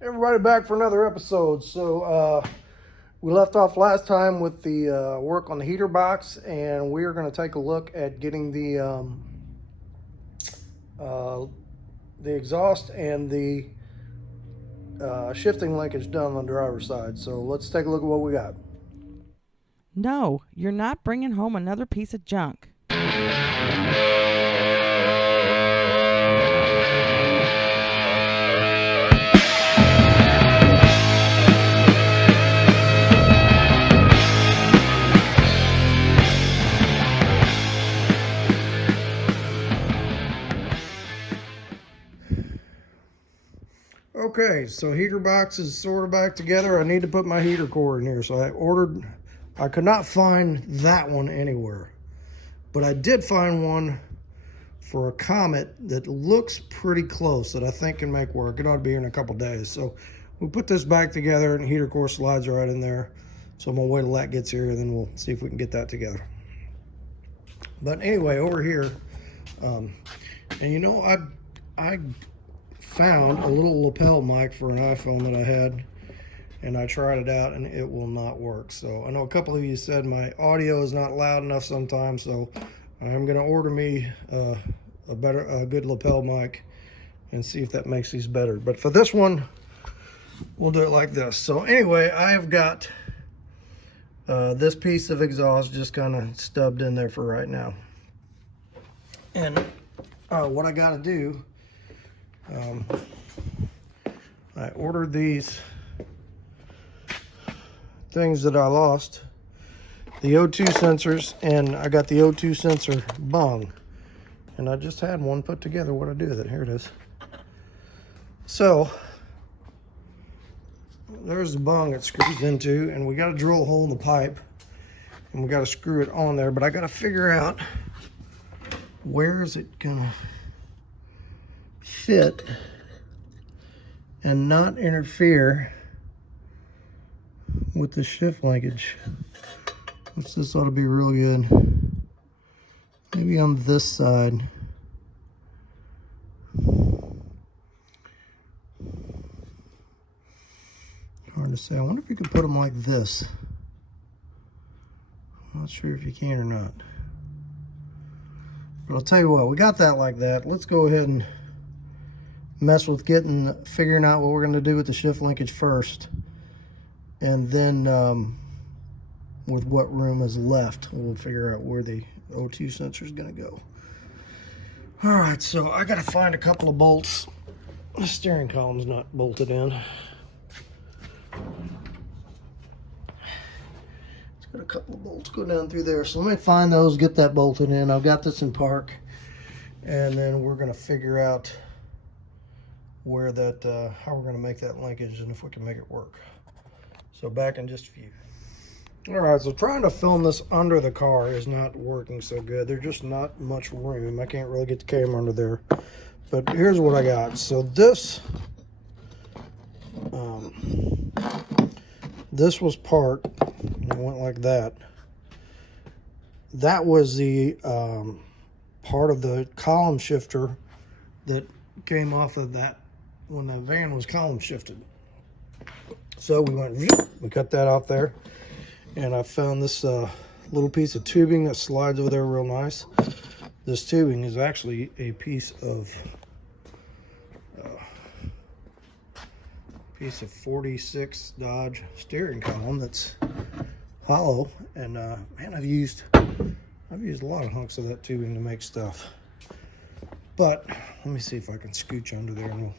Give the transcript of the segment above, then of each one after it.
Everybody back for another episode. So we left off last time with the work on the heater box, and we're going to take a look at getting the exhaust and the shifting linkage done on the driver's side. So let's take a look at what we got. No, you're not bringing home another piece of junk. Okay, so heater box is sort of back together. I need to put my heater core in here. So I could not find that one anywhere. But I did find one for a Comet that looks pretty close that I think can make work. It ought to be here in a couple days. So we'll put this back together and the heater core slides right in there. So I'm gonna wait till that gets here and then we'll see if we can get that together. But anyway, over here, and you know, I found a little lapel mic for an iPhone that I had, and I tried it out and it will not work. So I know a couple of you said my audio is not loud enough sometimes, so I'm gonna order me a good lapel mic and see if that makes these better. But for this one, we'll do it like this. So anyway, I have got this piece of exhaust just kind of stubbed in there for right now. And what I got to do, I ordered these things that I lost, the O2 sensors, and I got the O2 sensor bung, and I just had one put together. What do I do with it? Here it is. So there's the bung it screws into, and we got to drill a hole in the pipe and we got to screw it on there, but I got to figure out where is it gonna fit and not interfere with the shift linkage, which this ought to be real good. Maybe on this side. Hard to say. I wonder if you could put them like this. I'm not sure if you can or not. But I'll tell you what, we got that like that. Let's go ahead and mess with figuring out what we're going to do with the shift linkage first. And then with what room is left, we'll figure out where the O2 sensor is going to go. All right, so I got to find a couple of bolts. The steering column's not bolted in. It's got a couple of bolts go down through there. So let me find those, get that bolted in. I've got this in park. And then we're going to figure out where that, how we're going to make that linkage and if we can make it work. So back in just a few. All right, so trying to film this under the car is not working so good. There's just not much room. I can't really get the camera under there. But here's what I got. So this, this was part, and it went like that. That was the part of the column shifter that came off of that when the van was column shifted. So we cut that off there, and I found this little piece of tubing that slides over there real nice. This tubing is actually a piece of 46 Dodge steering column that's hollow, and man, I've used a lot of hunks of that tubing to make stuff. But let me see if I can scooch under there and we'll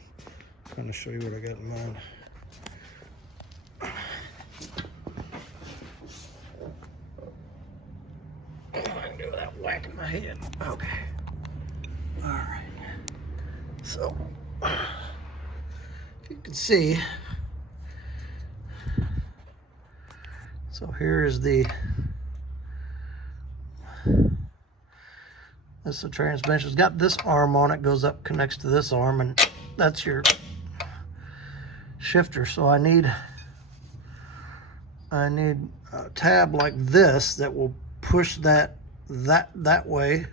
kind of show you what I got in mind. I can do that whacking my head. Okay. All right. So, if you can see, so here's this is the transmission. It's got this arm on it, goes up, connects to this arm, and that's your shifter. So I need a tab like this that will push that way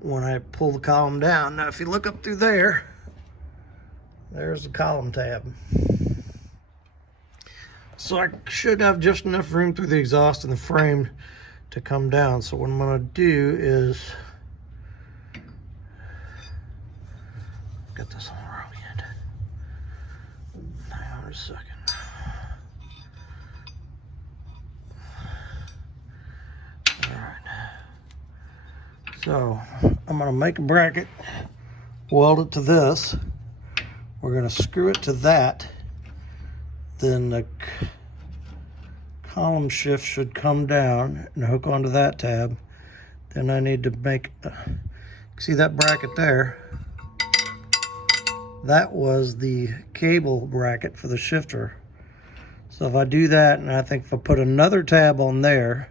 when I pull the column down. Now if you look up through there, There's the column tab. So I should have just enough room through the exhaust and the frame to come down. So what I'm gonna do is, get this on the wrong end. Hang on a second. So I'm gonna make a bracket, weld it to this. We're gonna screw it to that. Then the column shift should come down and hook onto that tab. Then I need to make, see that bracket there? That was the cable bracket for the shifter. So if I do that, and I think if I put another tab on there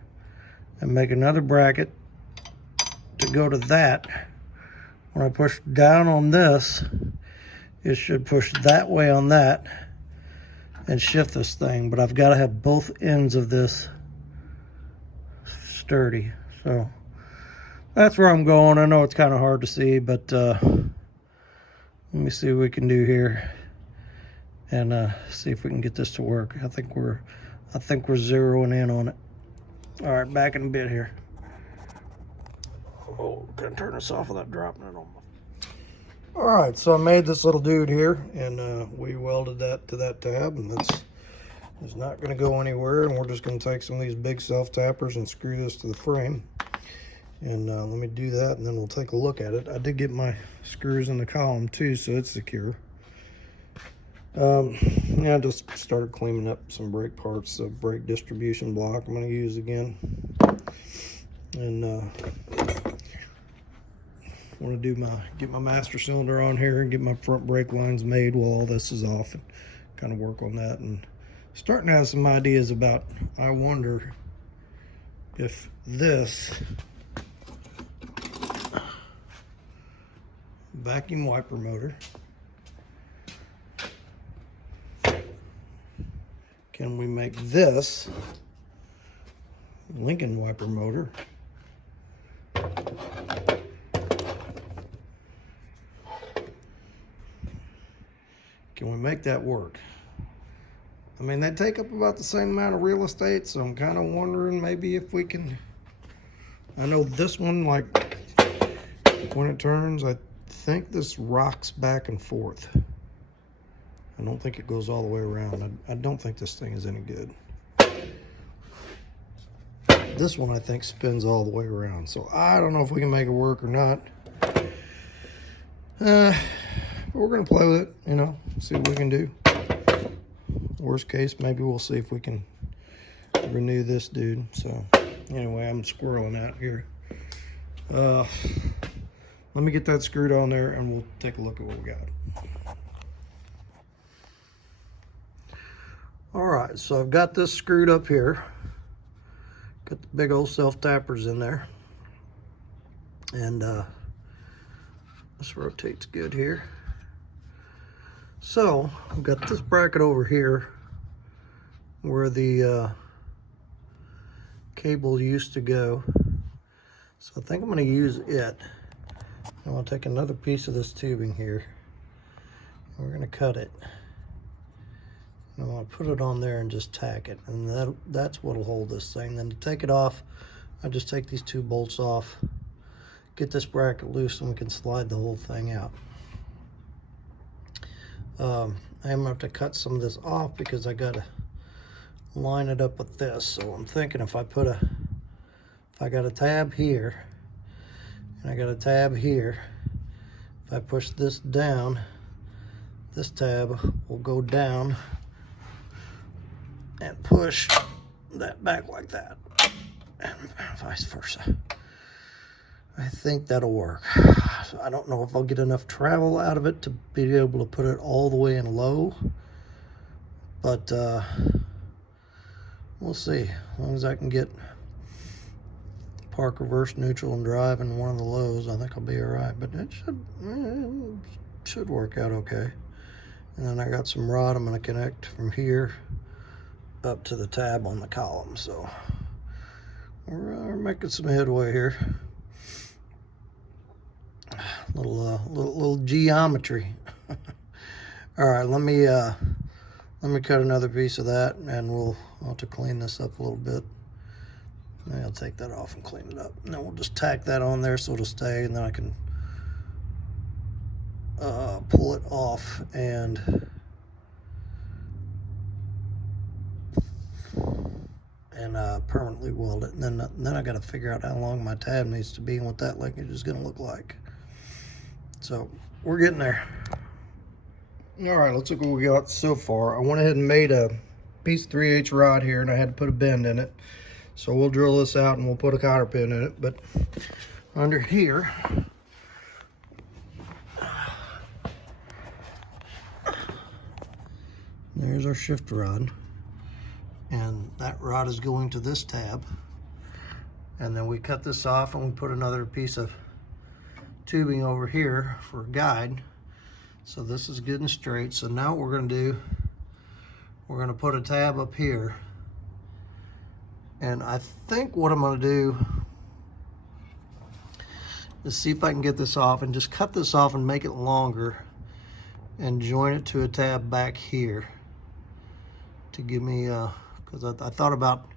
and make another bracket to go to that, when I push down on this, it should push that way on that and shift this thing. But I've got to have both ends of this sturdy. So that's where I'm going. I know it's kind of hard to see, but let me see what we can do here and see if we can get this to work. I think we're zeroing in on it. All right, back in a bit here. Oh, can I turn this off without dropping it on me? All right, so I made this little dude here, and we welded that to that tab, and it's not going to go anywhere. And we're just going to take some of these big self tappers and screw this to the frame. And let me do that, and then we'll take a look at it. I did get my screws in the column too, so it's secure. Yeah, I just started cleaning up some brake parts, the brake distribution block I'm going to use again. And want to get my master cylinder on here and get my front brake lines made while all this is off, and kind of work on that, and starting to have some ideas about, I wonder if this vacuum wiper motor can we make this Lincoln wiper motor can we make that work? I mean, they take up about the same amount of real estate, so I'm kind of wondering maybe if we can. I know this one, like when it turns, I think this rocks back and forth. I don't think it goes all the way around. I don't think this thing is any good. This one I think spins all the way around, so I don't know if we can make it work or not. But we're gonna play with it, you know, see what we can do. Worst case, maybe we'll see if we can renew this dude. So anyway, I'm squirreling out here. Let me get that screwed on there and we'll take a look at what we got. All right, so I've got this screwed up here. Got the big old self tappers in there. And this rotates good here. So I've got this bracket over here where the cable used to go. So I think I'm going to use it. I'm going to take another piece of this tubing here. We're going to cut it. And I'm going to put it on there and just tack it. And that's what will hold this thing. Then to take it off, I just take these two bolts off, get this bracket loose, and we can slide the whole thing out. I am going to have to cut some of this off because I got to line it up with this. So I'm thinking if I got a tab here and I got a tab here, if I push this down, this tab will go down and push that back like that, and vice versa. I think that'll work. I don't know if I'll get enough travel out of it to be able to put it all the way in low, but we'll see. As long as I can get park, reverse, neutral, and drive in one of the lows, I think I'll be all right. But it should work out okay. And then I got some rod I'm going to connect from here up to the tab on the column. So we're making some headway here. Little geometry. All right, let me cut another piece of that, and I'll have to clean this up a little bit. I'll take that off and clean it up. And then we'll just tack that on there so it'll stay, and then I can pull it off and permanently weld it. And then I got to figure out how long my tab needs to be and what that linkage is going to look like. So we're getting there. All right, let's look what we got so far. I went ahead and made a piece of 3/8 rod here, and I had to put a bend in it. So we'll drill this out and we'll put a cotter pin in it. But under here, there's our shift rod. And that rod is going to this tab. And then we cut this off and we put another piece of tubing over here for a guide. So this is good and straight. So now what we're going to do, we're going to put a tab up here. And I think what I'm going to do is see if I can get this off and just cut this off and make it longer and join it to a tab back here to give me because I thought about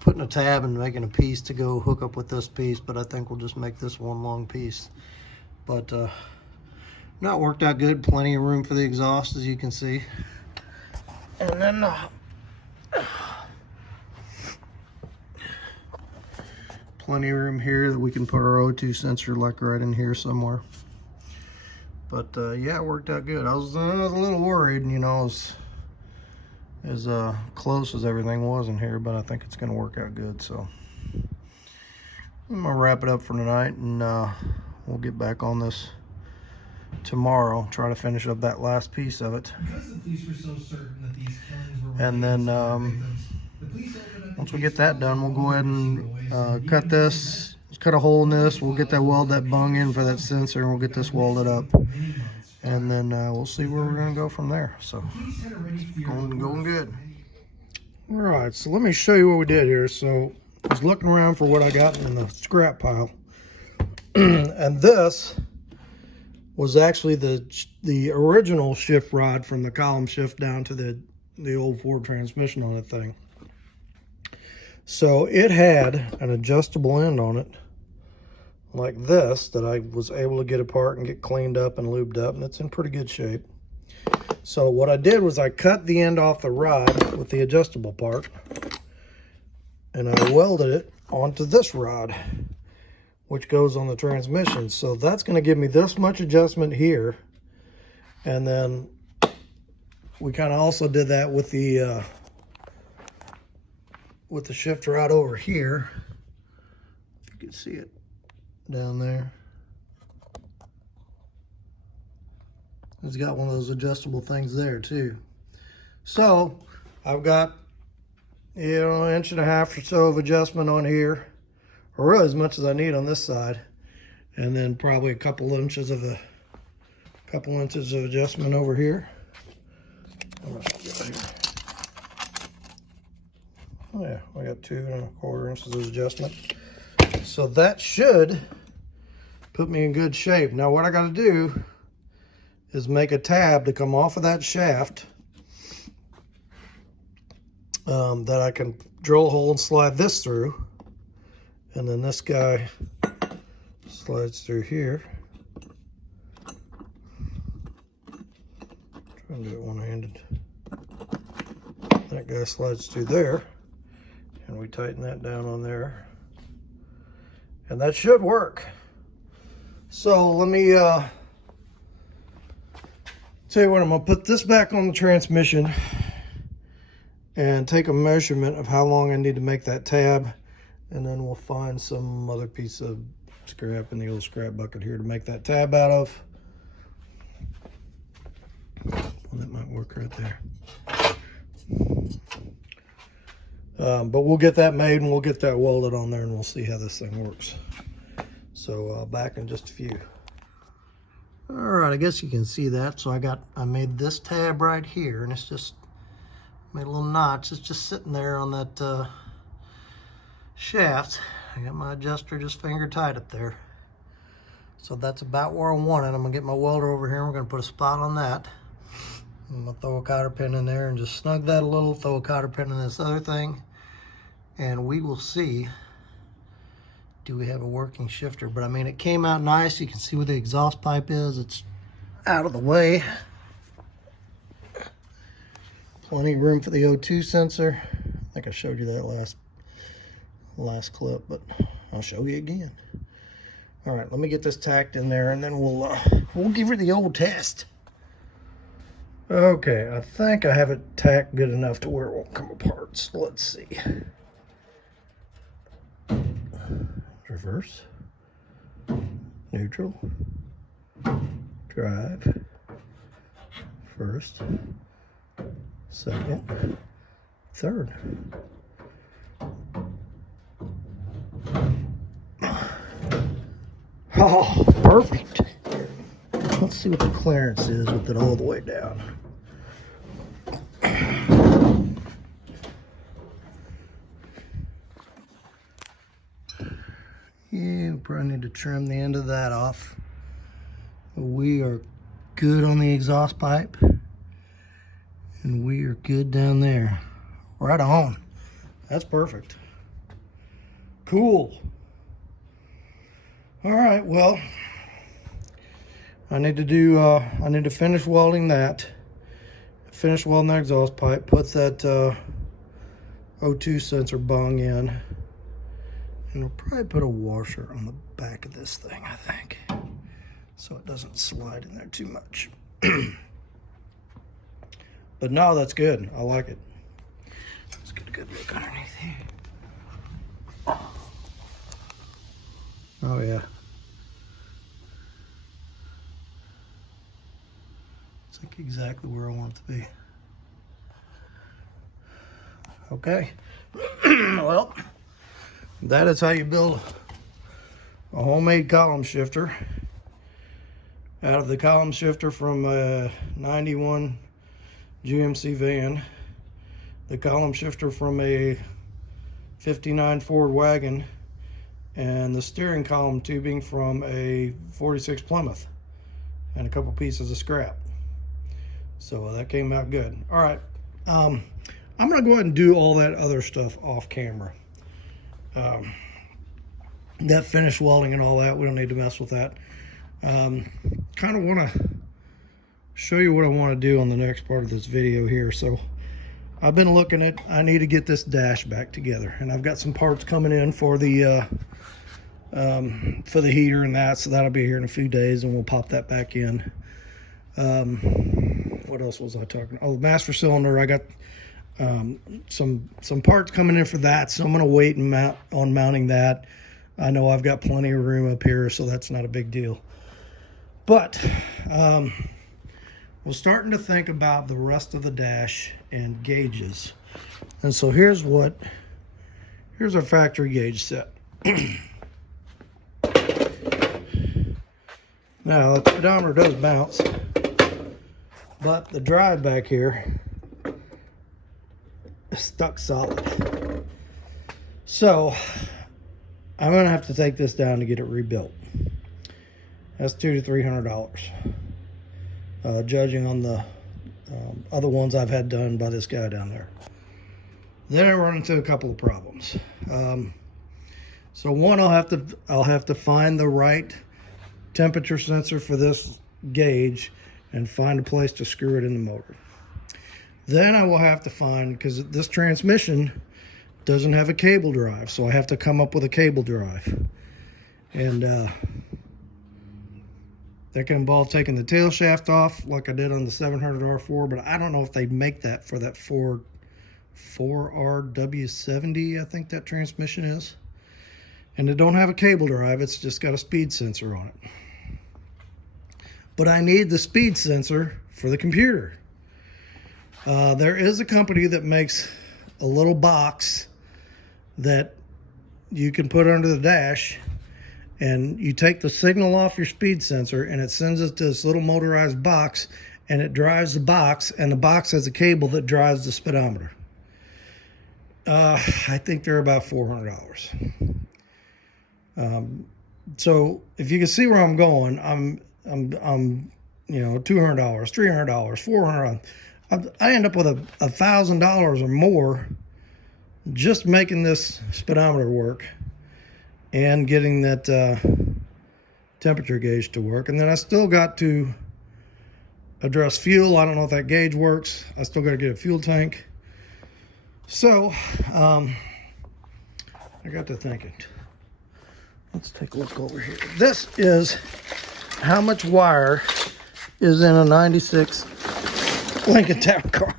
putting a tab and making a piece to go hook up with this piece, but I think we'll just make this one long piece. But no, it worked out good. Plenty of room for the exhaust, as you can see. And then plenty of room here that we can put our O2 sensor like right in here somewhere. But yeah, it worked out good. I was a little worried, you know, as close as everything was in here, but I think it's going to work out good. So I'm going to wrap it up for tonight, and we'll get back on this tomorrow, try to finish up that last piece of it. And then once we get that done, we'll go ahead and cut a hole in this. We'll get that weld that bung in for that sensor, and we'll get this welded up. And then we'll see where we're going to go from there. So, going good. All right, so let me show you what we did here. So, I was looking around for what I got in the scrap pile. And this was actually the original shift rod from the column shift down to the old Ford transmission on the thing. So, it had an adjustable end on it, like this, that I was able to get apart and get cleaned up and lubed up, and it's in pretty good shape. So what I did was I cut the end off the rod with the adjustable part, and I welded it onto this rod, which goes on the transmission. So that's going to give me this much adjustment here, and then we kind of also did that with the shift rod over here. If you can see it down there. It's got one of those adjustable things there too. So I've got, you know, 1.5 inches or so of adjustment on here, or really as much as I need on this side, and then probably a couple inches of adjustment over here. Oh yeah, I got 2¼ inches of adjustment. So that should put me in good shape. Now what I got to do is make a tab to come off of that shaft that I can drill a hole and slide this through. And then this guy slides through here. Trying to do it one-handed. That guy slides through there. And we tighten that down on there. And that should work. So let me tell you what, I'm gonna put this back on the transmission and take a measurement of how long I need to make that tab, and then we'll find some other piece of scrap in the old scrap bucket here to make that tab out of. Well, that might work right there. But we'll get that made and we'll get that welded on there, and we'll see how this thing works. So back in just a few. All right, I guess you can see that. So I made this tab right here, and it's just made a little notch. It's just sitting there on that shaft. I got my adjuster just finger tight up there. So that's about where I want it. I'm gonna get my welder over here and we're gonna put a spot on that. I'm gonna throw a cotter pin in there and just snug that a little, throw a cotter pin in this other thing, and we will see, do we have a working shifter? But I mean, it came out nice. You can see where the exhaust pipe is. It's out of the way. Plenty of room for the O2 sensor. I think I showed you that last clip, but I'll show you again. All right, let me get this tacked in there, and then we'll give her the old test. Okay, I think I have it tacked good enough to where it won't come apart. So let's see. Reverse, neutral, drive, first, second, third. Oh, perfect. Let's see what the clearance is with it all the way down. Yeah, we probably need to trim the end of that off. We are good on the exhaust pipe, and we are good down there. Right on. That's perfect. Cool. All right, well, I need to finish welding that. Finish welding that exhaust pipe, put that O2 sensor bung in, and we'll probably put a washer on the back of this thing, I think, so it doesn't slide in there too much. But no, that's good. I like it. Let's get a good look underneath here. Oh yeah. It's like exactly where I want it to be. Okay. Well, that is how you build a homemade column shifter out of the column shifter from a 91 GMC van, the column shifter from a 59 Ford Wagon, and the steering column tubing from a 46 Plymouth, and a couple pieces of scrap. So that came out good. All right, I'm gonna go ahead and do all that other stuff off camera. That finished welding and all that, we don't need to mess with that. Kind of want to show you what I want to do on the next part of this video here. So I've been looking at, I need to get this dash back together, and I've got some parts coming in for the heater and that, so that'll be here in a few days, and we'll pop that back in. What else was I talking? Oh, the master cylinder, I got some parts coming in for that, so I'm going to wait and mounting that. I know I've got plenty of room up here, so that's not a big deal. But we're starting to think about the rest of the dash and gauges. And so here's our factory gauge set. Now the speedometer does bounce, but the drive back here is stuck solid. So I'm gonna have to take this down to get it rebuilt. That's $200 to $300, judging on the other ones I've had done by this guy down there. Then I run into a couple of problems. So one, I'll have to find the right temperature sensor for this gauge and find a place to screw it in the motor. Then I will have to find, because this transmission doesn't have a cable drive, so I have to come up with a cable drive. And that can involve taking the tail shaft off like I did on the 700R4, but I don't know if they'd make that for that Ford 4RW70, I think that transmission is. And it don't have a cable drive, it's just got a speed sensor on it. But I need the speed sensor for the computer. There is a company that makes a little box that you can put under the dash, and you take the signal off your speed sensor and it sends it to this little motorized box, and it drives the box, and the box has a cable that drives the speedometer. I think they're about $400. So if you can see where I'm going, I'm you know, $200, $300, $400. I end up with $1,000 or more just making this speedometer work and getting that temperature gauge to work. And then I still got to address fuel. I don't know if that gauge works. I still got to get a fuel tank. So I got to thinking. Let's take a look over here. This is how much wire is in a 96 Lincoln Town car.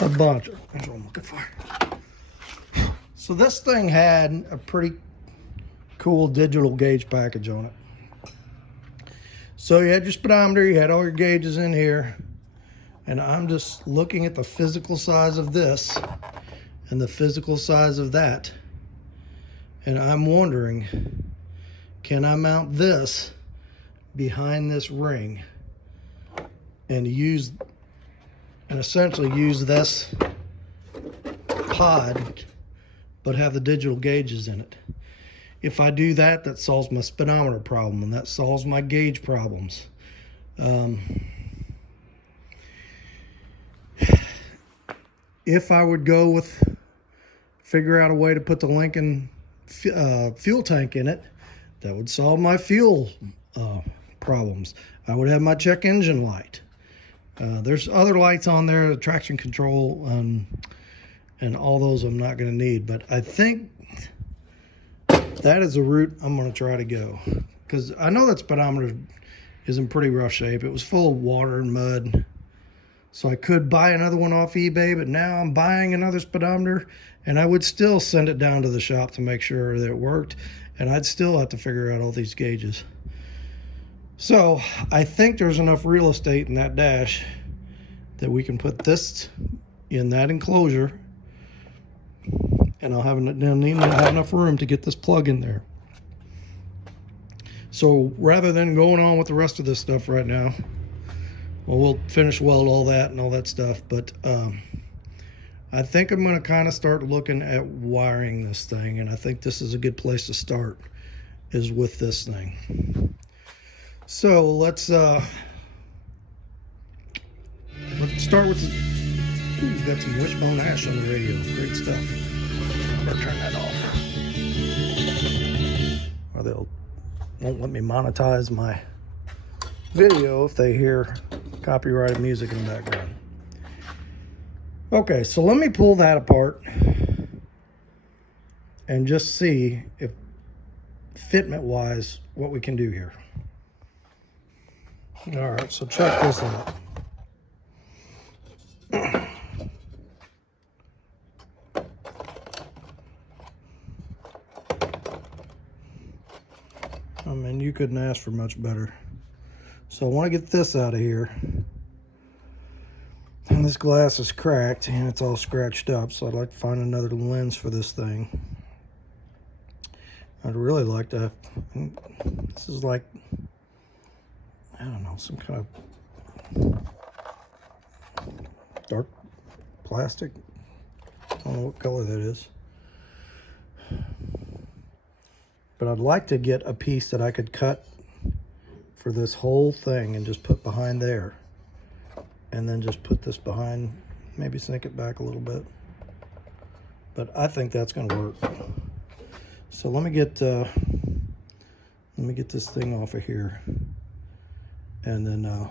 A bunch. That's what I'm looking for. So this thing had a pretty cool digital gauge package on it. So you had your speedometer, you had all your gauges in here, and I'm just looking at the physical size of this and the physical size of that, and I'm wondering, can I mount this behind this ring and essentially use this pod but have the digital gauges in it? If I do that, that solves my speedometer problem, and that solves my gauge problems. If I would go with, figure out a way to put the Lincoln fuel tank in it, that would solve my fuel problems. I would have my check engine light. There's other lights on there, the traction control, and all those I'm not going to need. But I think that is the route I'm going to try to go, because I know that speedometer is in pretty rough shape. It was full of water and mud. So I could buy another one off eBay, but now I'm buying another speedometer, and I would still send it down to the shop to make sure that it worked, and I'd still have to figure out all these gauges. So I think there's enough real estate in that dash that we can put this in that enclosure, and I'll need to have enough room to get this plug in there. So rather than going on with the rest of this stuff right now, well, we'll finish weld all that and all that stuff, but I think I'm going to kind of start looking at wiring this thing, and I think this is a good place to start, is with this thing. So let's start with the, we've got some Wishbone Ash on the radio. Great stuff. I better turn that off, or they won't let me monetize my video if they hear copyrighted music in the background. Okay, so let me pull that apart and just see if fitment wise what we can do here. All right, so check this out. I mean, you couldn't ask for much better. So I want to get this out of here. And this glass is cracked and it's all scratched up, so I'd like to find another lens for this thing. I'd really like to, this is like, I don't know, some kind of dark plastic. I don't know what color that is. But I'd like to get a piece that I could cut for this whole thing and just put behind there. And then just put this behind, maybe sink it back a little bit. But I think that's gonna work. So let me get this thing off of here. And then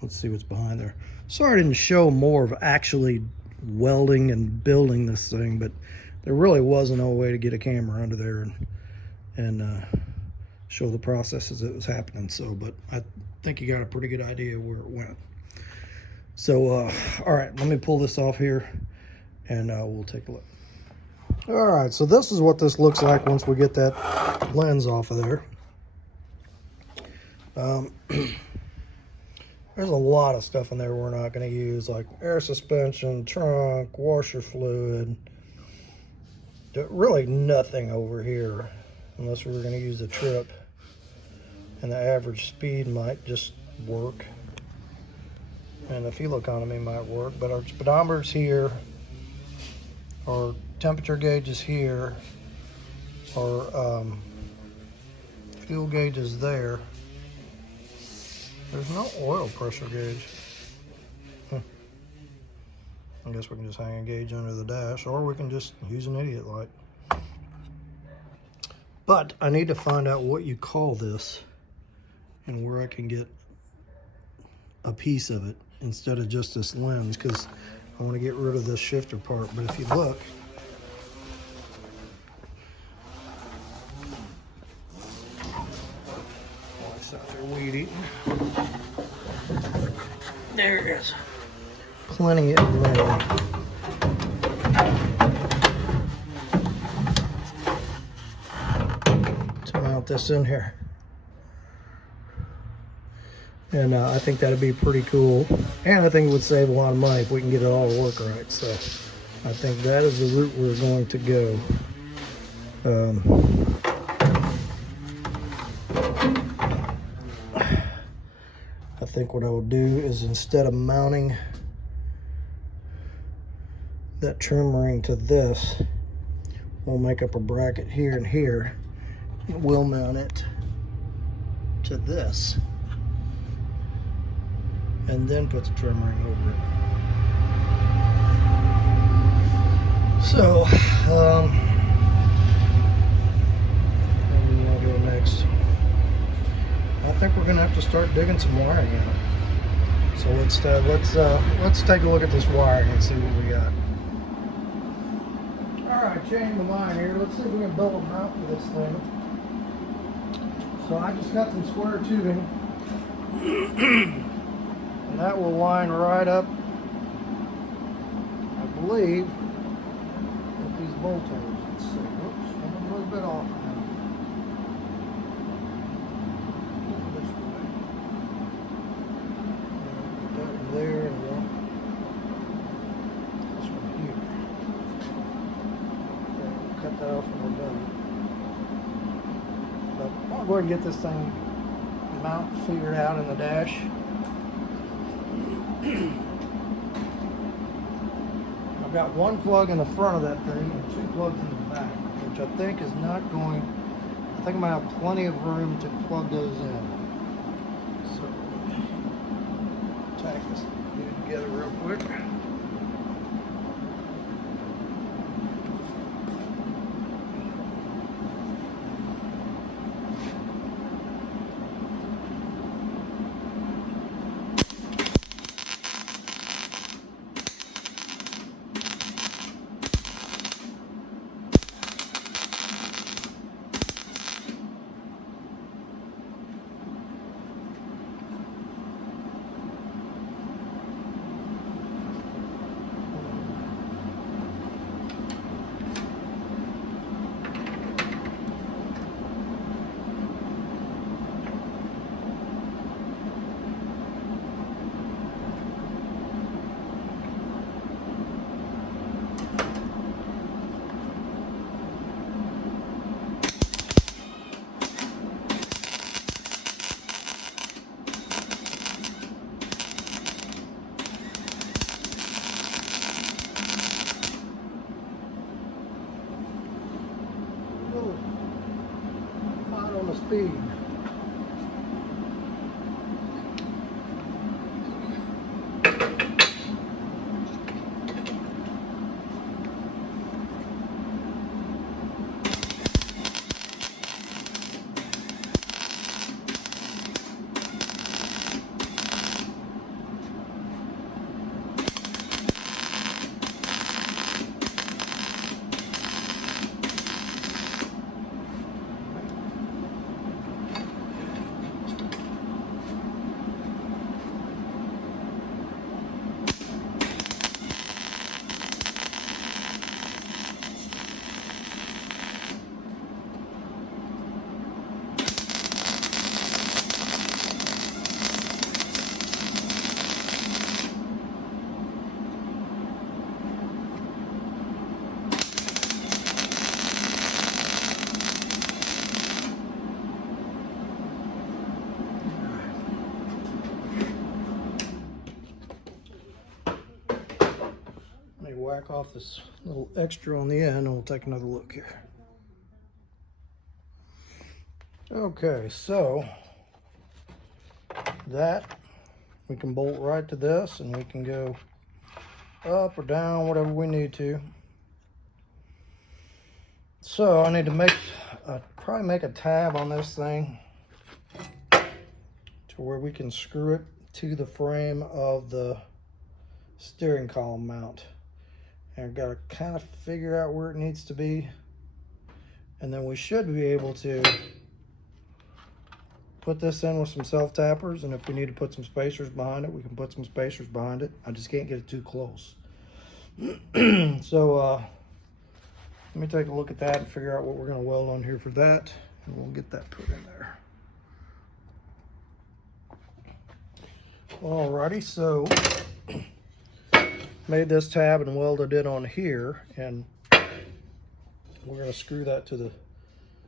let's see what's behind there. Sorry I didn't show more of actually welding and building this thing, but there really was no way to get a camera under there and show the process as it was happening. So, but I think you got a pretty good idea where it went. So, all right, let me pull this off here and we'll take a look. All right, so this is what this looks like once we get that lens off of there. There's a lot of stuff in there we're not going to use, like air suspension, trunk, washer fluid. Really nothing over here, unless we were going to use a trip. And the average speed might just work. And the fuel economy might work. But our speedometer's here. Our temperature gauge is here. Our fuel gauge is there. There's no oil pressure gauge. I guess we can just hang a gauge under the dash, or we can just use an idiot light. But I need to find out what you call this and where I can get a piece of it instead of just this lens, because I want to get rid of this shifter part. But if you look, oh, it's out there weed eating. There it is. Plenty of room. To mount this in here. And I think that'd be pretty cool. And I think it would save a lot of money if we can get it all to work right. So I think that is the route we're going to go. I think what I will do is, instead of mounting that trim ring to this, we'll make up a bracket here and here, and we'll mount it to this, and then put the trim ring over it. So, what do we want to do next? I think we're gonna have to start digging some wiring out. So let's take a look at this wiring and see what we got. All right, chain the line here. Let's see if we can build a mount for this thing. So I just got some square tubing, and that will line right up, I believe, with these bolt holes. Let's see. Whoops, I'm a little bit off now. There and one. This one here. Okay, we'll cut that off when we're done. But I'll go ahead and get this thing mount figured out in the dash. I've got one plug in the front of that thing and two plugs in the back, which I think is not going. I think I'm gonna have plenty of room to plug those in. So tack this together real quick. Hot on the speed. Whack off this little extra on the end, and we'll take another look here. Okay, so that, we can bolt right to this, and we can go up or down, whatever we need to. So I need to probably make a tab on this thing to where we can screw it to the frame of the steering column mount. And I've got to kind of figure out where it needs to be, and then we should be able to put this in with some self-tappers, and if we need to put some spacers behind it, we can put some spacers behind it. I just can't get it too close. So let me take a look at that and figure out what we're going to weld on here for that, and we'll get that put in there. Alrighty, so made this tab and welded it on here, and we're going to screw that to the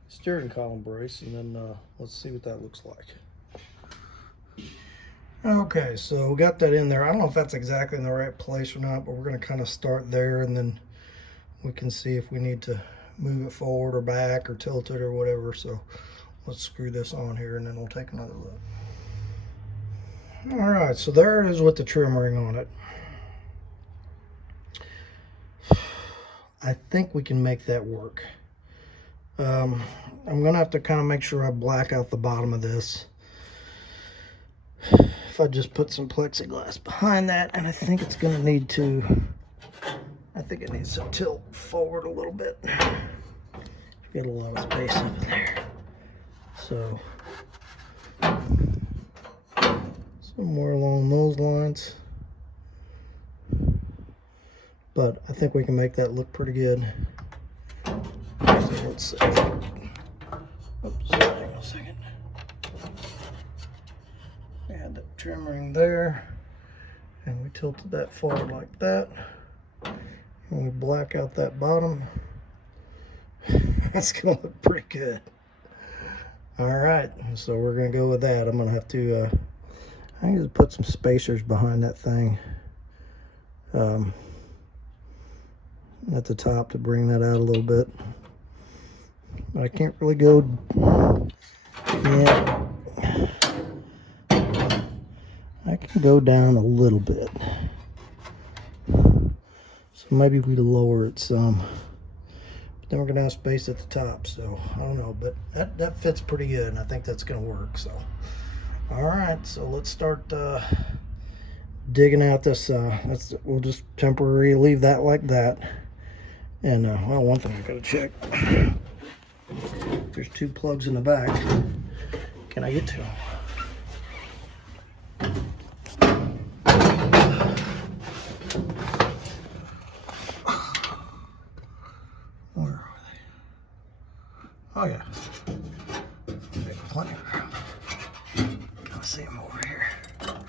steering column brace, and then let's see what that looks like. Okay, so we got that in there. I don't know if that's exactly in the right place or not, but we're going to kind of start there, and then we can see if we need to move it forward or back or tilt it or whatever. So let's screw this on here, and then we'll take another look. All right, so there it is with the trim ring on it. I think we can make that work. I'm gonna have to kind of make sure I black out the bottom of this. If I just put some plexiglass behind that, and I think it's gonna need to, I think it needs to tilt forward a little bit. Get a lot of space up in there. So somewhere along those lines. But I think we can make that look pretty good. So let's see. Oops, hang on a second. We had that trim ring there, and we tilted that forward like that. And we black out that bottom. That's gonna look pretty good. All right, so we're gonna go with that. I'm gonna have to, I need to put some spacers behind that thing. At the top to bring that out a little bit. But I can't really go, yeah. I can go down a little bit. So maybe we lower it some. But then we're gonna have space at the top, so I don't know, but that fits pretty good, and I think that's gonna work. So all right, so let's start digging out this. We'll just temporarily leave that like that. And well, one thing I gotta check. There's two plugs in the back. Can I get to them? Where are they? Oh yeah. There's plenty of room. Gotta see them over here. Up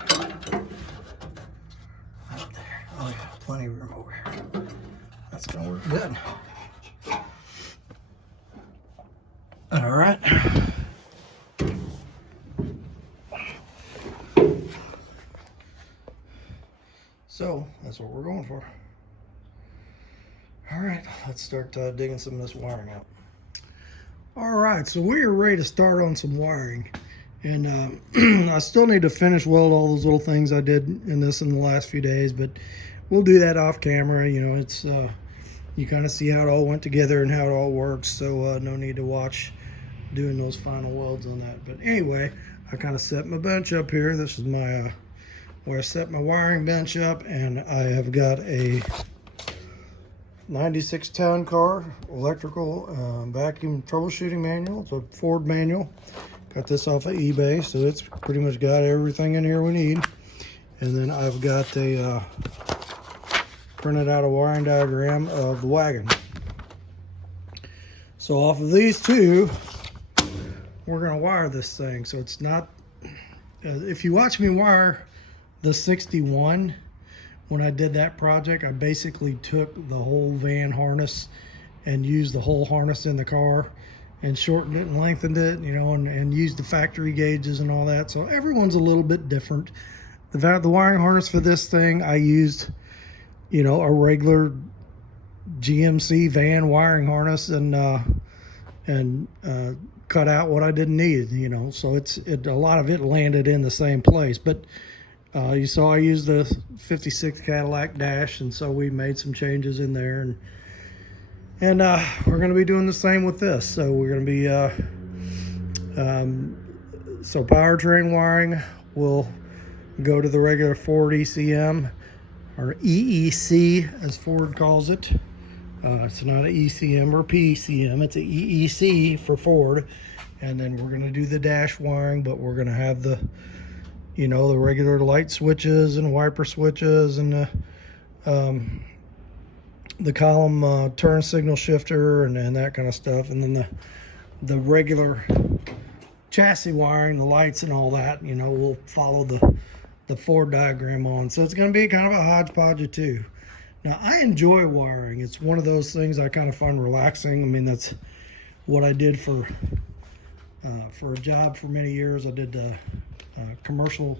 there. Oh yeah, plenty of room over here. That's gonna work good. All right. So that's what we're going for. All right, let's start digging some of this wiring out. All right, so we are ready to start on some wiring. And I still need to finish weld all those little things I did in the last few days, but we'll do that off camera. You know, it's you kind of see how it all went together and how it all works, so no need to watch doing those final welds on that. But anyway, I kind of set my bench up here. This is my where I set my wiring bench up, and I have got a 96 town car electrical vacuum troubleshooting manual. It's a Ford manual. Got this off of eBay, so it's pretty much got everything in here we need. And then I've got a printed out a wiring diagram of the wagon. So off of these two, we're gonna wire this thing. So it's not, if you watch me wire the 61, when I did that project, I basically took the whole van harness and used the whole harness in the car and shortened it and lengthened it, you know, and used the factory gauges and all that. So everyone's a little bit different. The wiring harness for this thing, I used, you know, a regular GMC van wiring harness, and cut out what I didn't need, you know. So a lot of it landed in the same place. But you saw I used the 56 Cadillac dash, and so we made some changes in there, and we're going to be doing the same with this. So we're going to be so powertrain wiring will go to the regular Ford ECM, or EEC as Ford calls it. It's not an ECM or PCM, it's an EEC for Ford. And then we're going to do the dash wiring, but we're going to have the, you know, the regular light switches and wiper switches, and the column turn signal shifter, and that kind of stuff. And then the regular chassis wiring, the lights and all that, you know, will follow the Ford diagram on. So it's going to be kind of a hodgepodge of two. Now, I enjoy wiring. It's one of those things I kind of find relaxing. I mean, that's what I did for a job for many years. I did commercial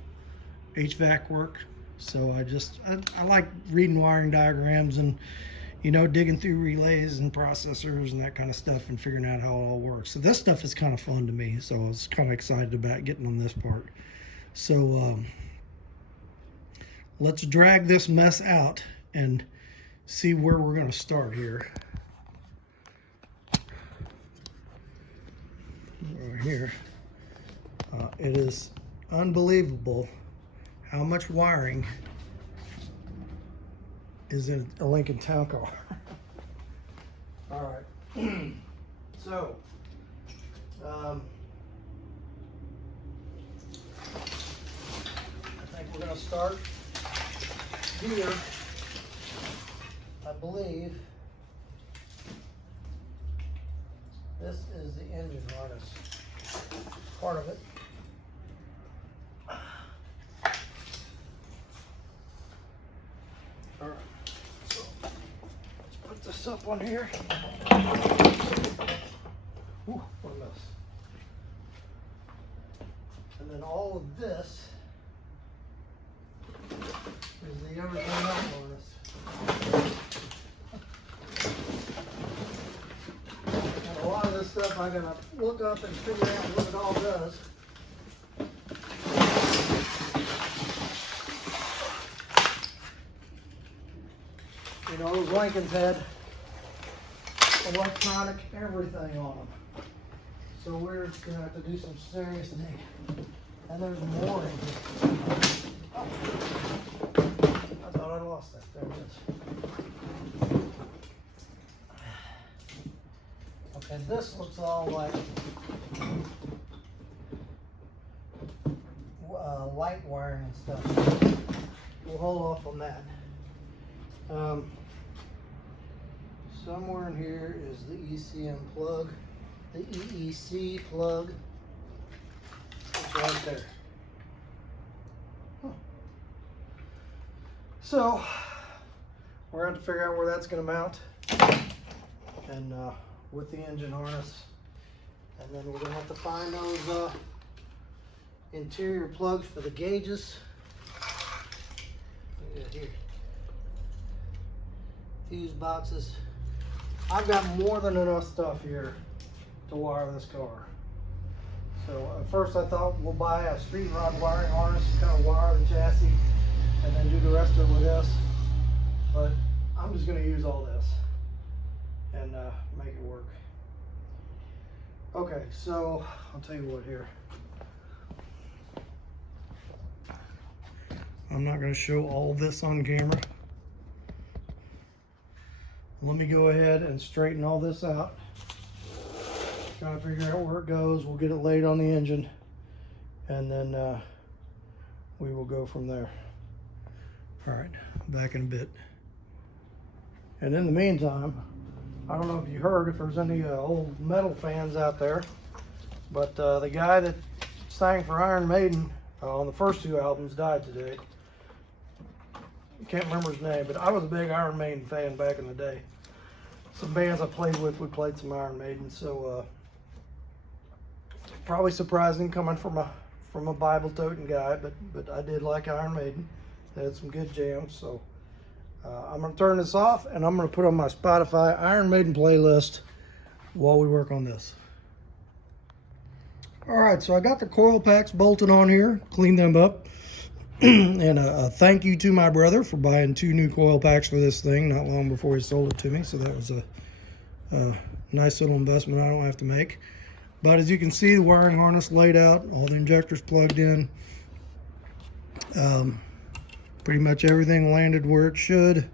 HVAC work. So I like reading wiring diagrams and, you know, digging through relays and processors and that kind of stuff and figuring out how it all works. So this stuff is kind of fun to me. So I was kind of excited about getting on this part. So let's drag this mess out and see where we're going to start here. Right here. It is unbelievable how much wiring is in a Lincoln Town Car. All right. So, I think we're going to start here. I believe this is the engine harness part of it. All right, so let's put this up on here. Ooh, what a mess. And then all of this is the everything else harness. And a lot of this stuff I gotta look up and figure out what it all does. You know, those Lincolns had electronic everything on them. So we're gonna have to do some serious digging. And there's more in here. Oh. I thought I lost that. There it is. Okay, this looks all like light wiring and stuff. We'll hold off on that. Somewhere in here is the ECM plug, the EEC plug. It's right there. Huh. So we're going to have to figure out where that's going to mount, and with the engine harness, and then we're going to have to find those interior plugs for the gauges. Look at here. Fuse boxes. I've got more than enough stuff here to wire this car. So at first I thought we'll buy a street rod wiring harness, kind of wire the chassis, and then do the rest of it with this. But I'm just going to use all this and make it work. Okay, so I'll tell you what here. I'm not going to show all this on camera. Let me go ahead and straighten all this out. Try to figure out where it goes. We'll get it laid on the engine, and then we will go from there. All right, back in a bit. And in the meantime, I don't know if you heard, if there's any old metal fans out there, but the guy that sang for Iron Maiden on the first two albums died today. Can't remember his name, but I was a big Iron Maiden fan back in the day. Some bands I played with, we played some Iron Maiden, so probably surprising coming from a Bible-toting guy, but I did like Iron Maiden. They had some good jams, so I'm gonna turn this off and I'm gonna put on my Spotify Iron Maiden playlist while we work on this. All right, so I got the coil packs bolted on here, cleaned them up. And a thank you to my brother for buying 2 new coil packs for this thing not long before he sold it to me. So that was a nice little investment I don't have to make. But as you can see, the wiring harness laid out, all the injectors plugged in. Pretty much everything landed where it should.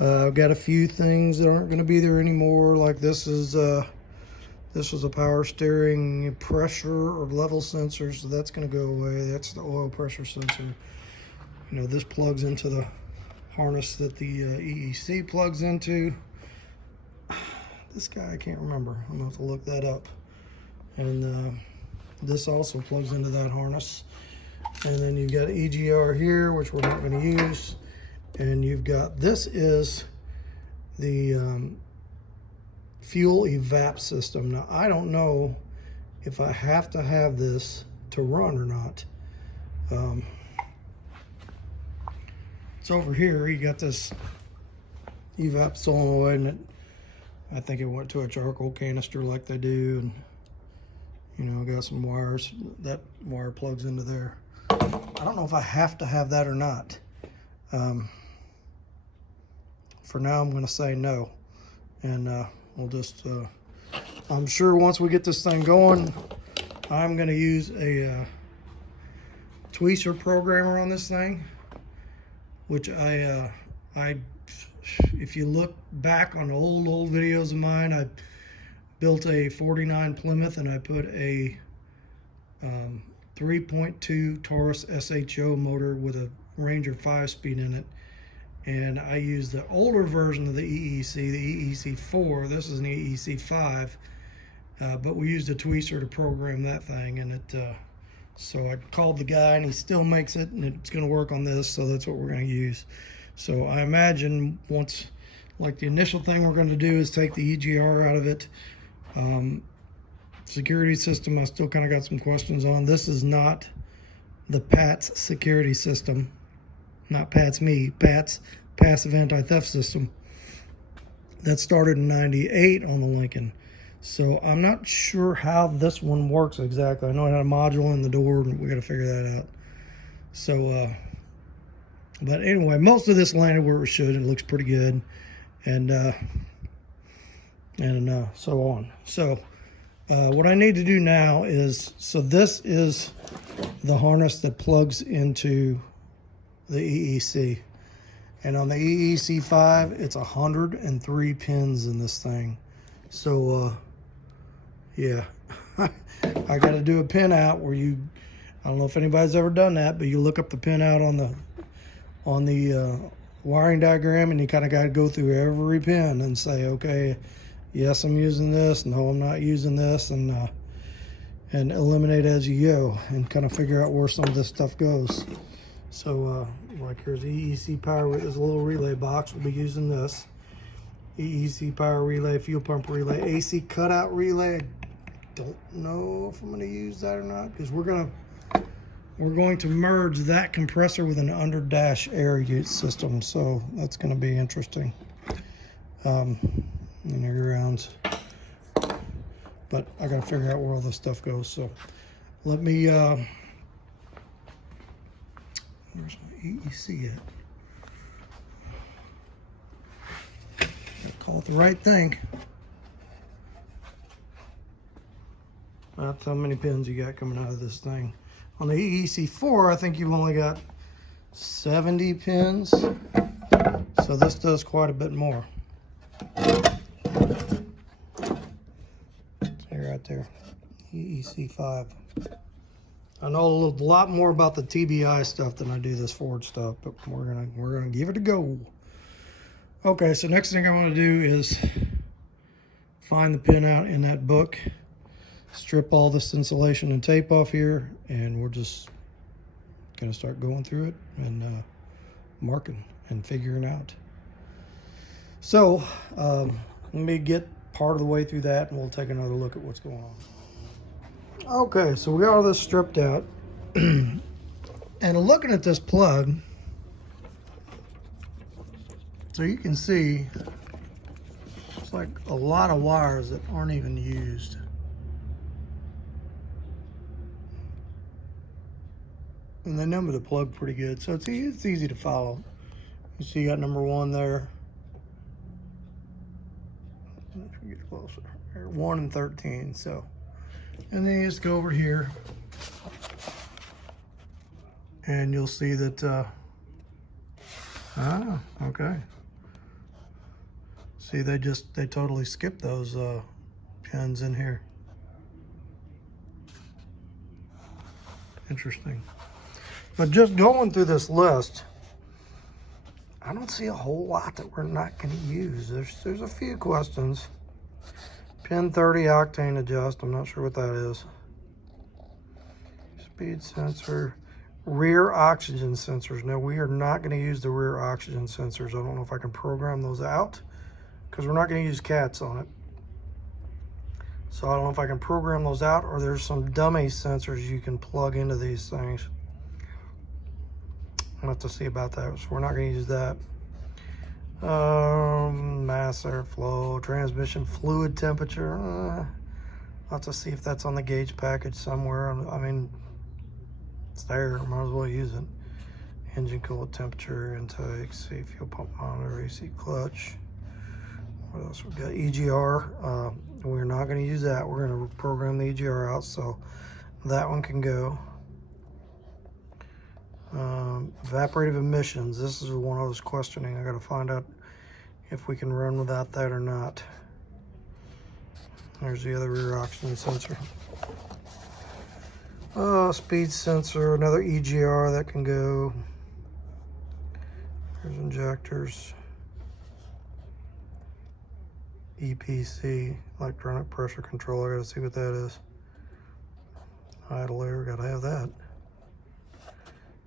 I've got a few things that aren't going to be there anymore, like this was a power steering pressure or level sensor, so that's going to go away. That's the oil pressure sensor. You know, this plugs into the harness that the EEC plugs into. This guy I can't remember. I'm going to have to look that up. And this also plugs into that harness. And then you've got EGR here, which we're not going to use. And you've got, this is the fuel evap system. Now, I don't know if I have to have this to run or not. It's over here. You got this evap solenoid, and I think it went to a charcoal canister like they do. And, you know, got some wires. That wire plugs into there. I don't know if I have to have that or not. For now, I'm going to say no. And we'll just, I'm sure once we get this thing going, I'm going to use a tweezer programmer on this thing, which if you look back on old videos of mine, I built a 49 Plymouth and I put a 3.2 Taurus SHO motor with a Ranger 5-speed in it. And I used the older version of the EEC, the EEC4. This is an EEC5, but we used a tweezer to program that thing. And so I called the guy, and he still makes it, and it's going to work on this. So that's what we're going to use. So I imagine once, like the initial thing we're going to do is take the EGR out of it. Security system, I still kind of got some questions on. This is not the PATS security system. Not PATS me, PATS passive anti-theft system. That started in '98 on the Lincoln. So I'm not sure how this one works exactly. I know it had a module in the door, and we got to figure that out. So, but anyway, most of this landed where it should. It looks pretty good, and so on. So what I need to do now is, so this is the harness that plugs into the EEC, and on the EEC5 it's 103 pins in this thing. So yeah, I got to do a pin out where I don't know if anybody's ever done that, but you look up the pin out on the wiring diagram, and you kind of got to go through every pin and say, okay, yes, I'm using this, no, I'm not using this, and eliminate as you go, and kind of figure out where some of this stuff goes. So like here's the EEC power, this little relay box, we'll be using this. EEC power relay, fuel pump relay, AC cutout relay. I don't know if I'm going to use that or not, because we're going to merge that compressor with an under dash air use system, so that's going to be interesting. In air rounds, but I got to figure out where all this stuff goes. So let me where's my EEC at? Gotta call it the right thing. That's how many pins you got coming out of this thing. On the EEC4, I think you've only got 70 pins, so this does quite a bit more. Right there, EEC5. I know a lot more about the TBI stuff than I do this Ford stuff, but we're gonna give it a go. Okay, so next thing I want to do is find the pin out in that book, strip all this insulation and tape off here, and we're just gonna start going through it and marking and figuring out. So let me get part of the way through that, and we'll take another look at what's going on. Okay, so we got all this stripped out. And looking at this plug, so you can see it's like a lot of wires that aren't even used. And they number the plug pretty good, so it's easy to follow. You see, you got number 1 there. If we get closer, 1 and 13. So, and then you just go over here, and you'll see that. Okay. See, they totally skipped those pins in here. Interesting. But just going through this list, I don't see a whole lot that we're not going to use. There's a few questions. Pin 30 octane adjust. I'm not sure what that is. Speed sensor. Rear oxygen sensors. Now, we are not going to use the rear oxygen sensors. I don't know if I can program those out because we're not going to use cats on it. So I don't know if I can program those out, or there's some dummy sensors you can plug into these things. I'll have to see about that. So we're not going to use that. Mass airflow, transmission fluid temperature. I'll have to see if that's on the gauge package somewhere. I mean, it's there. Might as well use it. Engine coolant temperature, intake, see fuel pump monitor, AC clutch. What else we got? EGR. We're not going to use that. We're going to program the EGR out, so that one can go. Evaporative emissions. This is one I was questioning. I got to find out if we can run without that or not. There's the other rear oxygen sensor. Speed sensor, another EGR that can go. There's injectors. EPC, electronic pressure control. I gotta see what that is. Idle air, gotta have that.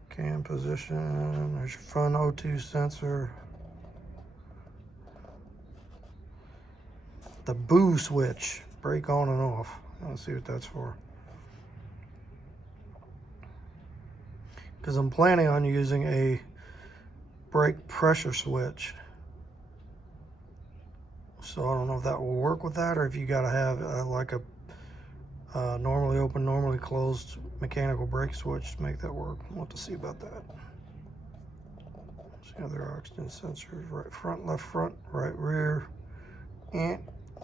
Cam position, there's your front O2 sensor. The boo switch, brake on and off. Let's see what that's for. Because I'm planning on using a brake pressure switch. So I don't know if that will work with that, or if you gotta have like a normally open, normally closed mechanical brake switch to make that work. We'll have to see about that. See other oxygen sensors, right front, right rear,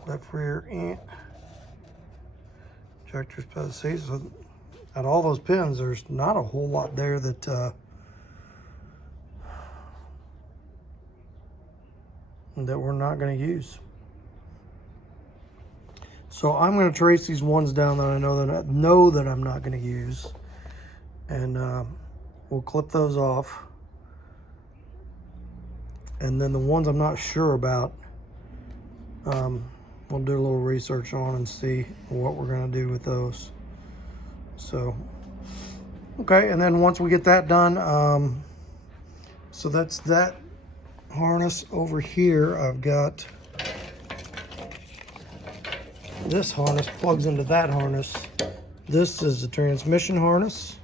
left rear, injectors, see, so at all those pins, there's not a whole lot there that that we're not going to use. So I'm going to trace these ones down that I know that I'm not going to use, and we'll clip those off. And then the ones I'm not sure about, we'll do a little research on and see what we're going to do with those. So, okay, and then once we get that done, so that's that harness. Over here I've got this harness plugs into that harness. This is the transmission harness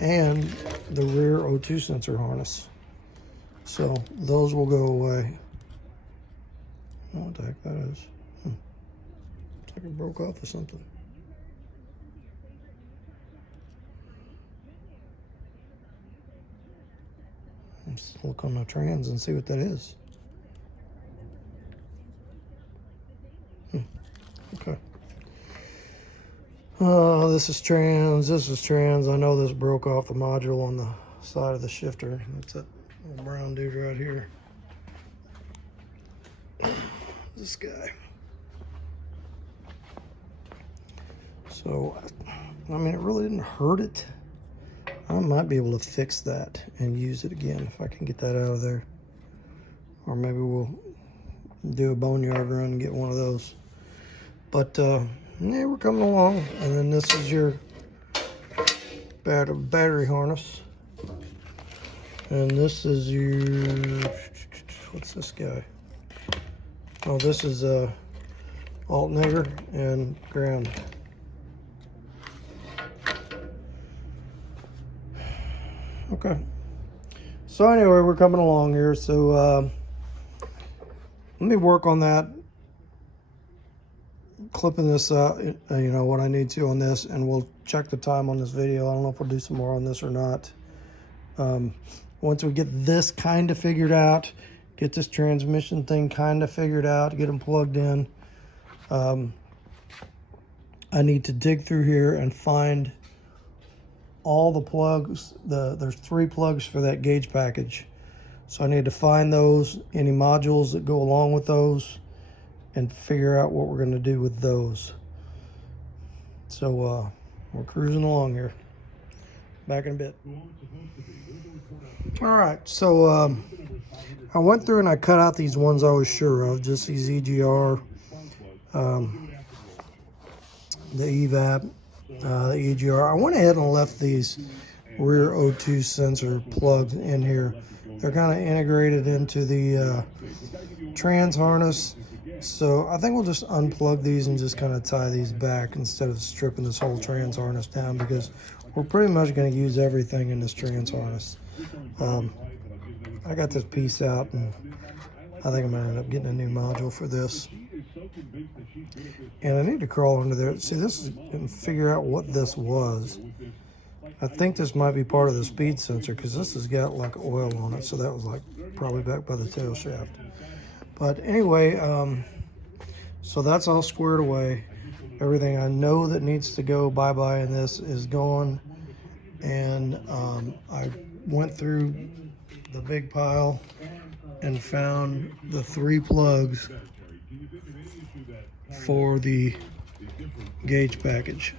and the rear O2 sensor harness. So those will go away. I don't know what the heck that is. It's like it broke off or something. Let's look on the trans and see what that is. Okay. This is trans, this is trans. I know this broke off the module on the side of the shifter. That's that little brown dude right here. This guy. So, I mean, it really didn't hurt it. I might be able to fix that and use it again if I can get that out of there. Or maybe we'll do a boneyard run and get one of those. But yeah, we're coming along. And then this is your battery harness. And this is your, what's this guy? Oh, this is alternator and ground. Okay. So anyway, we're coming along here. So let me work on that. Clipping this up, you know, what I need to on this, and we'll check the time on this video. I don't know if we'll do some more on this or not. Once we get this kind of figured out, get this transmission thing kind of figured out, get them plugged in, I need to dig through here and find all the plugs. There's 3 plugs for that gauge package. So I need to find those, any modules that go along with those, and figure out what we're going to do with those. So we're cruising along here. Back in a bit. All right, so I went through and I cut out these ones I was sure of, just these EGR, the EVAP, the EGR. I went ahead and left these rear O2 sensor plugs in here. They're kind of integrated into the trans harness. So I think we'll just unplug these and just kind of tie these back instead of stripping this whole trans harness down, because we're pretty much going to use everything in this trans harness. I got this piece out, and I think I'm going to end up getting a new module for this. And I need to crawl under there. See, this is and figure out what this was. I think this might be part of the speed sensor, because this has got like oil on it. So that was like probably back by the tail shaft. But anyway, so that's all squared away. Everything I know that needs to go bye-bye in this is gone. And I went through the big pile and found the 3 plugs for the gauge package.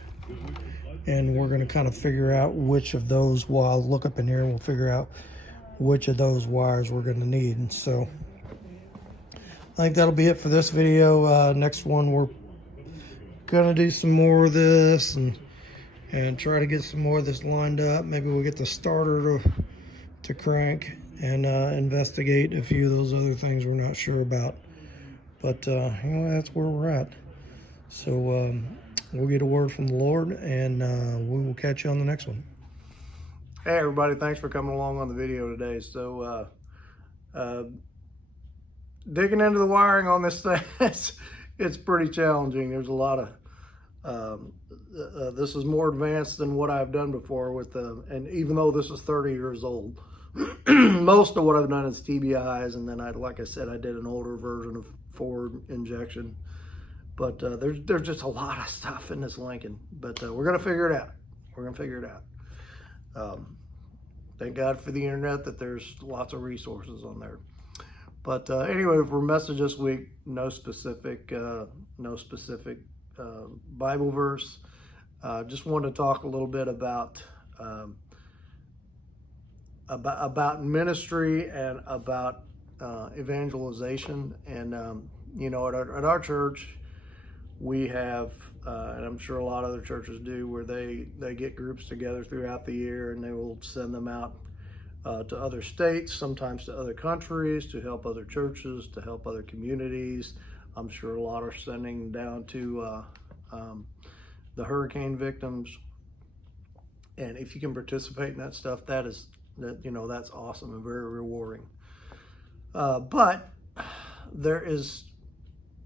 And we're going to kind of figure out which of those, well, I'll look up in here and we'll figure out which of those wires we're going to need. And so I think that'll be it for this video. Next one, we're going to do some more of this and try to get some more of this lined up. Maybe we'll get the starter to crank and investigate a few of those other things we're not sure about. But anyway, that's where we're at. So we'll get a word from the Lord, and we will catch you on the next one. Hey everybody, thanks for coming along on the video today. So digging into the wiring on this thing, it's pretty challenging. There's a lot of this is more advanced than what I've done before with and even though this is 30 years old, most of what I've done is TBIs, and then like I said, I did an older version of Ford injection. But there's just a lot of stuff in this Lincoln. But we're gonna figure it out. We're gonna figure it out. Thank God for the internet that there's lots of resources on there. But anyway, for message this week, no specific Bible verse. Just wanted to talk a little bit about ministry and about evangelization. And you know, at our church, we have, and I'm sure a lot of other churches do, where they get groups together throughout the year and they will send them out to other states, sometimes to other countries, to help other churches, to help other communities. I'm sure a lot are sending down to the hurricane victims. And if you can participate in that stuff, that's awesome and very rewarding. But there is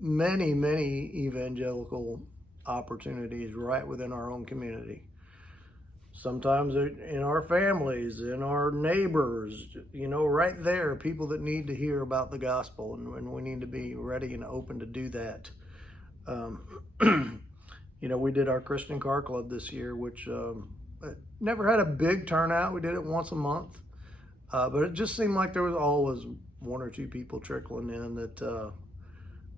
many evangelical opportunities right within our own community. Sometimes in our families, in our neighbors, right there, people that need to hear about the gospel, and we need to be ready and open to do that. We did our Christian Car Club this year, which never had a big turnout. We did it once a month, but it just seemed like there was always 1 or 2 people trickling in that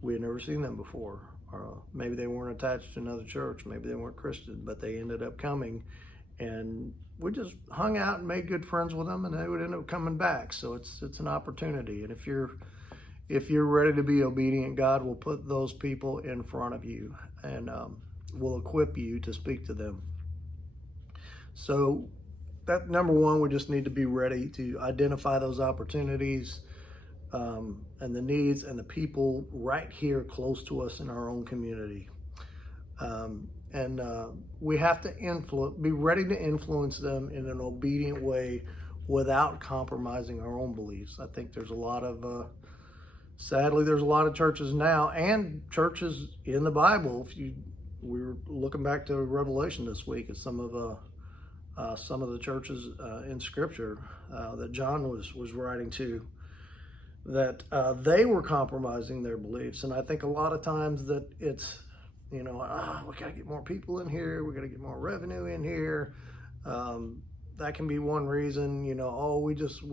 we had never seen them before. Maybe they weren't attached to another church. Maybe they weren't Christian, but they ended up coming, and we just hung out and made good friends with them, and they would end up coming back. So it's an opportunity. And if you're ready to be obedient, God will put those people in front of you and will equip you to speak to them. So that number one, we just need to be ready to identify those opportunities and the needs and the people right here close to us in our own community. And we have to be ready to influence them in an obedient way without compromising our own beliefs. I think there's a lot of, sadly, there's a lot of churches now and churches in the Bible. If you we were looking back to Revelation this week at some of the churches in Scripture that John was writing to, that they were compromising their beliefs. And I think a lot of times that it's, we got to get more people in here, we got to get more revenue in here. That can be one reason. We just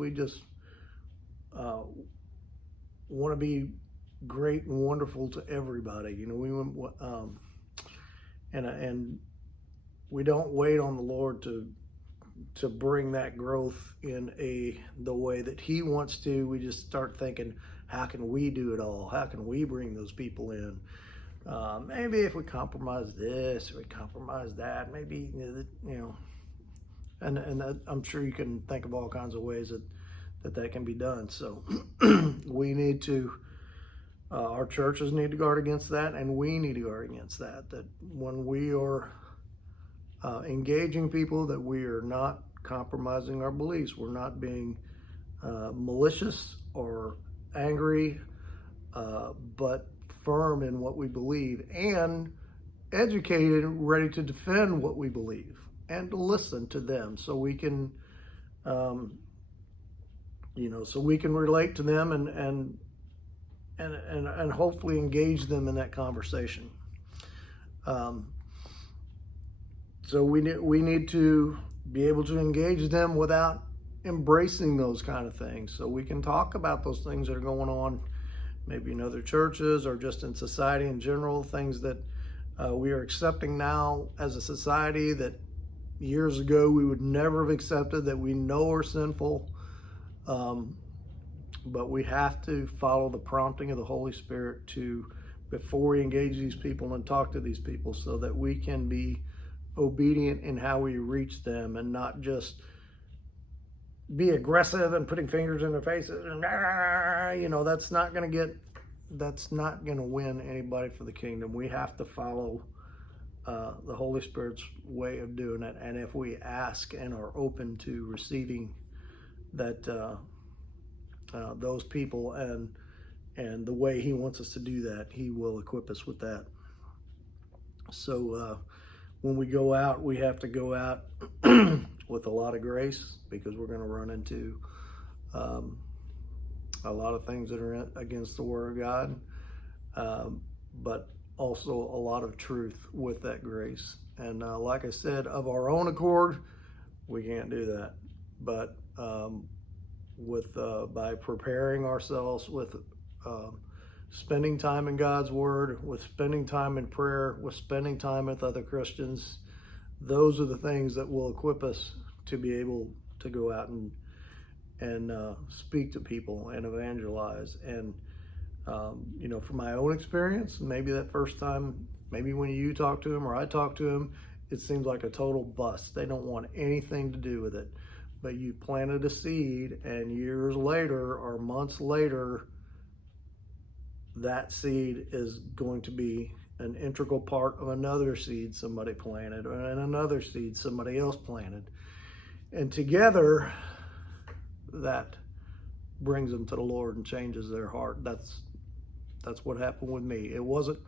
want to be great and wonderful to everybody. And we don't wait on the Lord to bring that growth in the way that He wants to. We just start thinking, how can we do it all? How can we bring those people in? Maybe if we compromise this, or we compromise that, maybe, and I'm sure you can think of all kinds of ways that can be done. So we need to, our churches need to guard against that, and we need to guard against that. That when we are engaging people, that we are not compromising our beliefs. We're not being malicious or angry, but firm in what we believe, and educated and ready to defend what we believe and to listen to them, so we can relate to them and hopefully engage them in that conversation. So we need to be able to engage them without embracing those kind of things. So we can talk about those things that are going on, maybe in other churches or just in society in general, things that we are accepting now as a society that years ago we would never have accepted, that we know are sinful. But we have to follow the prompting of the Holy Spirit before we engage these people and talk to these people, so that we can be obedient in how we reach them, and not just be aggressive and putting fingers in their faces and that's not going to win anybody for the kingdom. We have to follow the Holy Spirit's way of doing it, and if we ask and are open to receiving that those people and the way He wants us to do that, He will equip us with that. So when we go out, we have to go out with a lot of grace, because we're going to run into a lot of things that are against the Word of God, but also a lot of truth with that grace. And like I said, of our own accord, we can't do that. But by preparing ourselves with spending time in God's Word, with spending time in prayer, with spending time with other Christians, those are the things that will equip us to be able to go out and speak to people and evangelize. And from my own experience, maybe that first time, maybe when you talk to them or I talk to them, it seems like a total bust. They don't want anything to do with it. But you planted a seed, and years later or months later, that seed is going to be an integral part of another seed somebody planted, and another seed somebody else planted. And together, that brings them to the Lord and changes their heart. That's what happened with me. It wasn't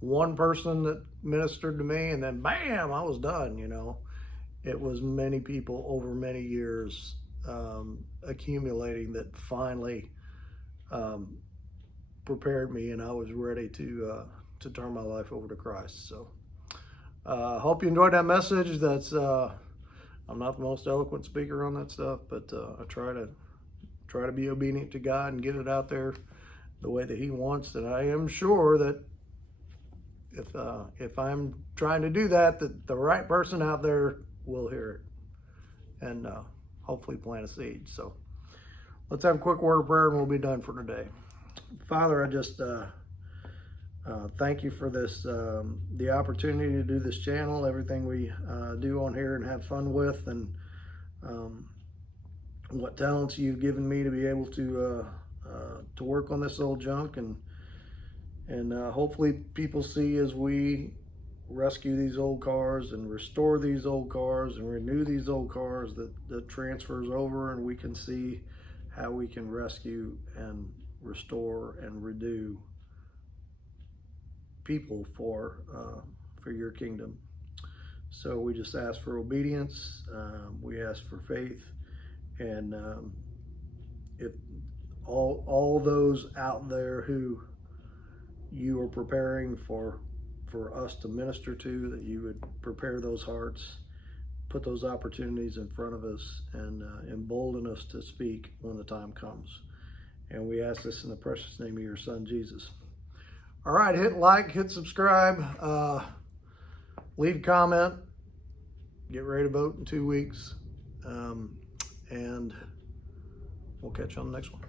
one person that ministered to me and then bam, I was done, It was many people over many years accumulating that finally prepared me, and I was ready to turn my life over to Christ. So hope you enjoyed that message. I'm not the most eloquent speaker on that stuff, but I try to be obedient to God and get it out there the way that He wants. And I am sure that if I'm trying to do that the right person out there will hear it and hopefully plant a seed. So let's have a quick word of prayer and we'll be done for today. Father, I just thank you for this, the opportunity to do this channel, everything we do on here and have fun with, and what talents you've given me to be able to work on this old junk, and hopefully people see as we rescue these old cars and restore these old cars and renew these old cars that transfers over, and we can see how we can rescue and restore and renew people for for your kingdom. So we just ask for obedience. We ask for faith, and if all those out there who you are preparing for us to minister to, that you would prepare those hearts, put those opportunities in front of us, and embolden us to speak when the time comes. And we ask this in the precious name of your Son, Jesus. All right, hit like, hit subscribe, leave a comment, get ready to vote in 2 weeks, and we'll catch you on the next one.